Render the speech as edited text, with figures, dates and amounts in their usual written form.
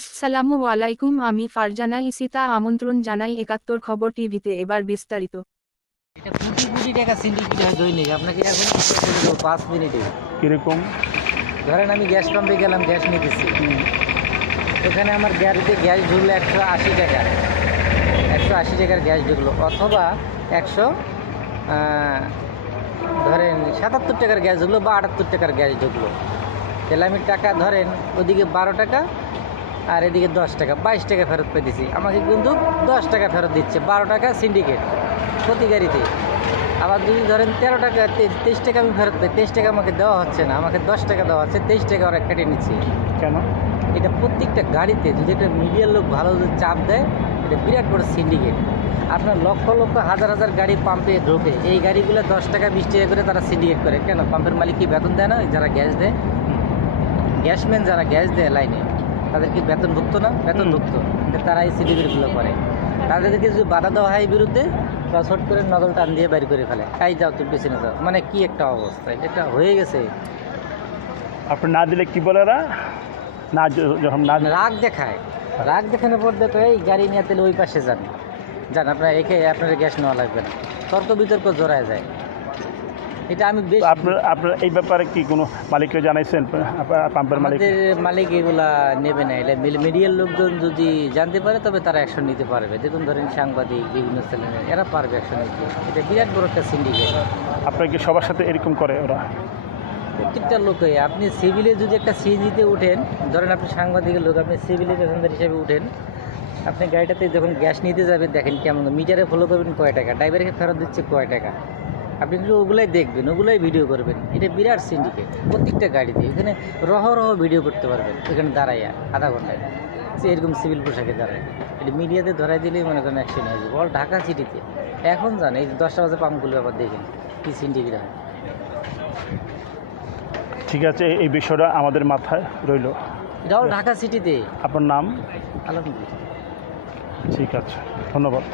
আসসালামু আলাইকুম, আমি ফারজানা ইসিতা আমন্ত্রণ জানাই ৭১ খবর টিভিতে। এবার বিস্তারিত। এটা কোটি কোটি টাকা সিন্ডিকেট হয় দৈনিক। আপনাকে এখন 5 মিনিটে কিরকম? ধরেন আমি গ্যাস পাম্পে গেলাম, গ্যাস নিতেছি। এখানে আমার গাড়িতে গ্যাস ঢুকলো 180 টাকা, 180 টাকার গ্যাস ঢুকলো, অথবা 100 ধরেন 77 টাকার গ্যাস ঢুকলো বা 78 টাকার গ্যাস ঢুকলো। তাহলে আমি টাকা ধরেন ওদিকে 12 টাকা আর এদিকে 10 টাকা, 22 টাকা ফেরত পেয়েছি। আমাকে কিন্তু 10 টাকা ফেরত দিচ্ছে, 12 টাকা সিন্ডিকেট প্রতি গাড়িতে। আবার যদি ধরেন 13 টাকা 23 টাকা আমি ফেরত পাই, 23 টাকা আমাকে দেওয়া হচ্ছে না, আমাকে 10 টাকা দেওয়া হচ্ছে, 23 টাকা ওরা কেটে নিচ্ছে। কেন? এটা প্রত্যেকটা গাড়িতে যদি একটা মিডিয়ার লোক ভালো যদি চাপ দেয়, এটা বিরাট বড় সিন্ডিকেট। আপনার লক্ষ লক্ষ হাজার হাজার গাড়ি পাম্পে ঢোকে, এই গাড়িগুলো 10 টাকা 20 টাকা করে তারা সিন্ডিকেট করে। কেন? পাম্পের মালিক কি বেতন দেয় না? যারা গ্যাস দেয়, গ্যাসম্যান যারা গ্যাস দেয় লাইনে, তাদের কি বেতনভুক্ত না? বেতনভুক্ত। তারা এই সিন্ডিকেটগুলো করে। তাদেরকে যদি বাধা দেওয়া হয় বিরুদ্ধে, তারা ছোট করে নজল টান দিয়ে বাইর করে ফেলে, তাই যাও তুমি পেছনে যাও। মানে কি একটা অবস্থা, এটা হয়ে গেছে। আপনি না দিলে কি বলে এরা? না, যখন না রাগ দেখায়, রাগ দেখানোর পর দেখো এই গাড়ি নিয়ে তাহলে ওই পাশে যান, আপনার আপনার গ্যাস নেওয়া লাগবে না, তর্ক বিতর্ক জড়ায় যায়। এটা আমি বেশ আপনার এই ব্যাপারে কি কোনো মালিককে জানাইছেন? পাম্পের মালিক? আমাদের মালিক এগুলা নেবে না। এটা মিডিয়ার লোকজন যদি জানতে পারে তবে তারা অ্যাকশন নিতে পারবে। দেখুন ধরেন সাংবাদিক, বিভিন্ন চ্যানেল, এরা পারবে অ্যাকশন নিতে। এটা বিরাট বড় একটা সিন্ডিকেট। আপনার কি সবার সাথে এরকম করে ওরা? প্রত্যেকটা লোকে, আপনি সিভিলে যদি একটা সিএনজিতে উঠেন, ধরেন আপনি সাংবাদিকের লোক, আপনি সিভিলে প্যাসেঞ্জার হিসেবে উঠেন, আপনি গাড়িটাতে যখন গ্যাস নিতে যাবেন দেখেন কেমন মিটারে ফলো করবেন কয় টাকা, ড্রাইভারকে ফেরত দিচ্ছে কয় টাকা, আপনি কিন্তু ওগুলাই দেখবেন, ওগুলাই ভিডিও করবেন। এটা বিরাট সিন্ডিকেট প্রত্যেকটা গাড়িতে। এখানে রহ ভিডিও করতে পারবেন এখানে দাঁড়াইয়া আধা ঘন্টায়, সে এরকম সিভিল পোশাকে দাঁড়ায়। এটা মিডিয়াতে ধরাই দিলেই মনে করেন অ্যাকশন হয়ে যাবে। অল ঢাকা সিটিতে এখন জান এই 10টা বাজে পাম্পগুলো আবার দেখেন কী সিন্ডিকেট হয়। ঠিক আছে, এই বিষয়টা আমাদের মাথায় রইল। এটা অল ঢাকা সিটিতে। আপনার নাম? আলমগীর। ঠিক আছে, ধন্যবাদ।